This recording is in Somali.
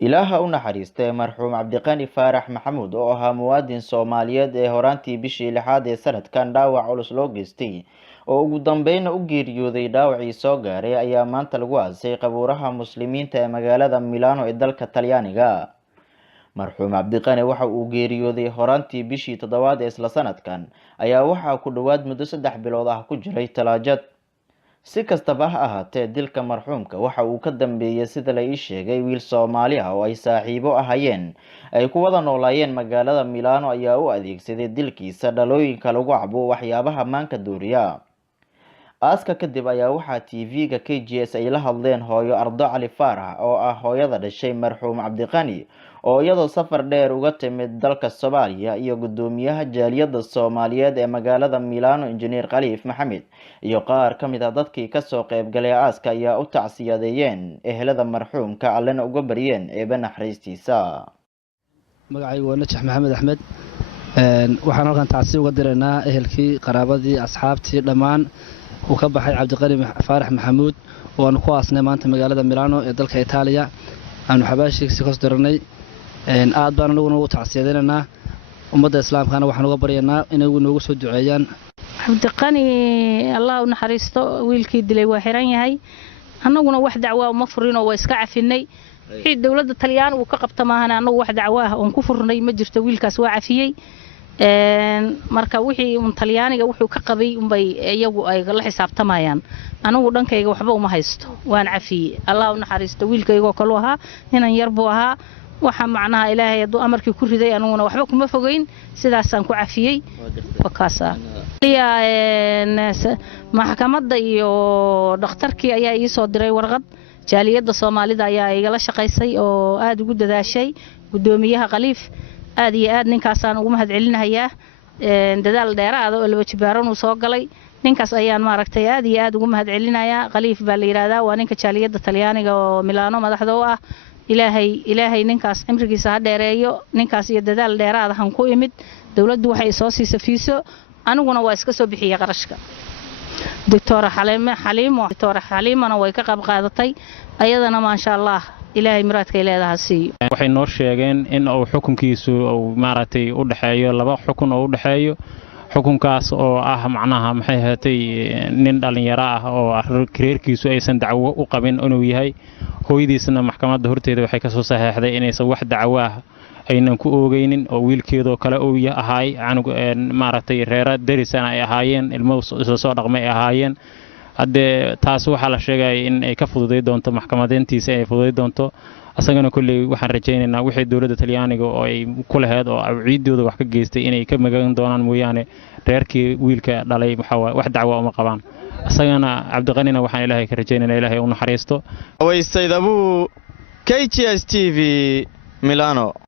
Ilaaha u naxariistay marxuum Cabdiqani Faarax Maxamuud oo ahaa muwaadin Soomaaliyeed ee horaantii bishii lixaad ee sanadkan dhaawac culus loo geystay oo ugu dambeynna u geeriyooday dhaawacii soo gaaray ayaa maanta lagu aasay qabuuraha muslimiinta ee magaalada Milano ee dalka Talyaaniga. Marxuum Cabdiqani waxa uu geeriyooday horaantii bishii toddobaad ee isla sanadkan ayaa waxaa ku dhawaad muddo 3 bilood ah ku jiray talaajad. Si kastaba ha ahaatee dilka marxuumka waxa uu ka dambeeyay sida la ii sheegay wiil Soomaali ah oo ay saaxiibo ahayeen ay ku wada noolaayeen magaalada Milano ayaa u adeegsaday dilkiisa dhalooyinka lagu cabo waxyaabaha maanka dooriya. Aaska kadib ayaa waxaa TV-ga KGS ay la hadleen hooyo Ardo Cali Faarax oo ah hooyada dhashay marxuum Cabdiqani oo iyadoo safar dheer uga timid dalka Soomaaliya iyo gudoomiyaha jaaliyadda Soomaaliyeed ee magaalada Milano Engineer Khaliif Maxamed iyo qaar ka mid ah dadkii ka soo qayb galay aaska ayaa u tacsiyadeeyeen ehelada marxuumka allana uga baryeen eeba naxariistiisa. magacaygu waa Najax Maxamed Axmed waxaan halkan tacsiyo uga diraynaa ehelkii qaraabadii asxaabtii dhammaan uu ka baxay Cabdiqani Faarax Maxamuud oo aan ku aasnay maanta magaalada Milano ee dalka Itaaliya aanu xabaashiisa ka soo diranay aad baan anagu ugu tacsiyadeynaa ummadda islaamkana waxaan uga baryaynaa inay noogu soo duceeyaan. Cabdiqani Allah u naxariisto wiilkii dilay waa xiran yahay annaguna wax dacwo ma furino waa iska cafinay wixii dawladda Talyaaniga uu ka qabta maahan anagu wax dacwo ah oo ku furnay ma jirto wiilkaas waa cafiyay marka wixii Talyaaniga wuxuu ka qabay unbay iyagu ay la xisaabtamayaan anagu dhankayga waxba uma haysto waan cafiyay Allah u naxariisto wiilkayga kale ahaa inaan yar buu ahaa waxa macnaha Ilaahay haduu amarkii ku riday anuguna waxba kuma fogeyn sidaas aan ku cafiyay wakaasa maxkamadda iyo dhakhtarkii ayaa ii soo diray warqad jaaliyadda Soomaalida ayaa igala shaqaysay oo aad ugu dadaashay gudoomiyaha Khaliif aad iyo aad ninkaas aan ugu mahad celinayaa dadaal dheeraad oo laba jibaaran uu soo galay ninkaas ayaan maaragtay aad iyo aad ugu mahad celinayaa Khaliif baa la yiraahdaa waa ninka jaaliyadda Talyaaniga oo Milano madaxda u ah ilaahay ninkaas cimrigiisa ha dheereeyo ninkaas iyo dadaal dheeraad ah ku imid dawladdu waxay soo siisay fiiso aniguna waa iska soo bixiyay qarashka Dr. Xaliimana way ka qayb qaadatay ayadana ma sha Allah ilaahay miraadka leedahay si waxay noo sheegeen in uu xukunkiisu uu maaragtay u dhaxeeyo laba xukun oo u dhaxeeyo xukunkaas oo ah macnaha maxay ahaatay nin dhalinyaro ah oo kareerkiisu aysan dacwo u qabin inuu yahay hooyadiisna maxkamadda horteeda waxay ka soo saxeexday inaysan wax dacwo ah aynan ku oogaynin oo wiilkeedoo kale uu yahay maaragtay reera darisana ay ahaayeen ilmo soo dhaqmay ahaayeen hadde taas waxa la sheegay in ay ka fududeey doonto maxkamadeentiisa ay fududeey doonto asagana kulli waxaan rajaynaynaa wixii dawladda Talyaaniga oo ay ku lahayd oo ciidooda wax ka geystay inay ka magan doonaan mooyaane reerkii wiilka dhalay wax dacwo uma qabaan asagana Cabdiqanina waxaan Ilaahay ka rajaynaynaa Ilaahay u naxariisto. Waysayd Abu KGS TV Milano.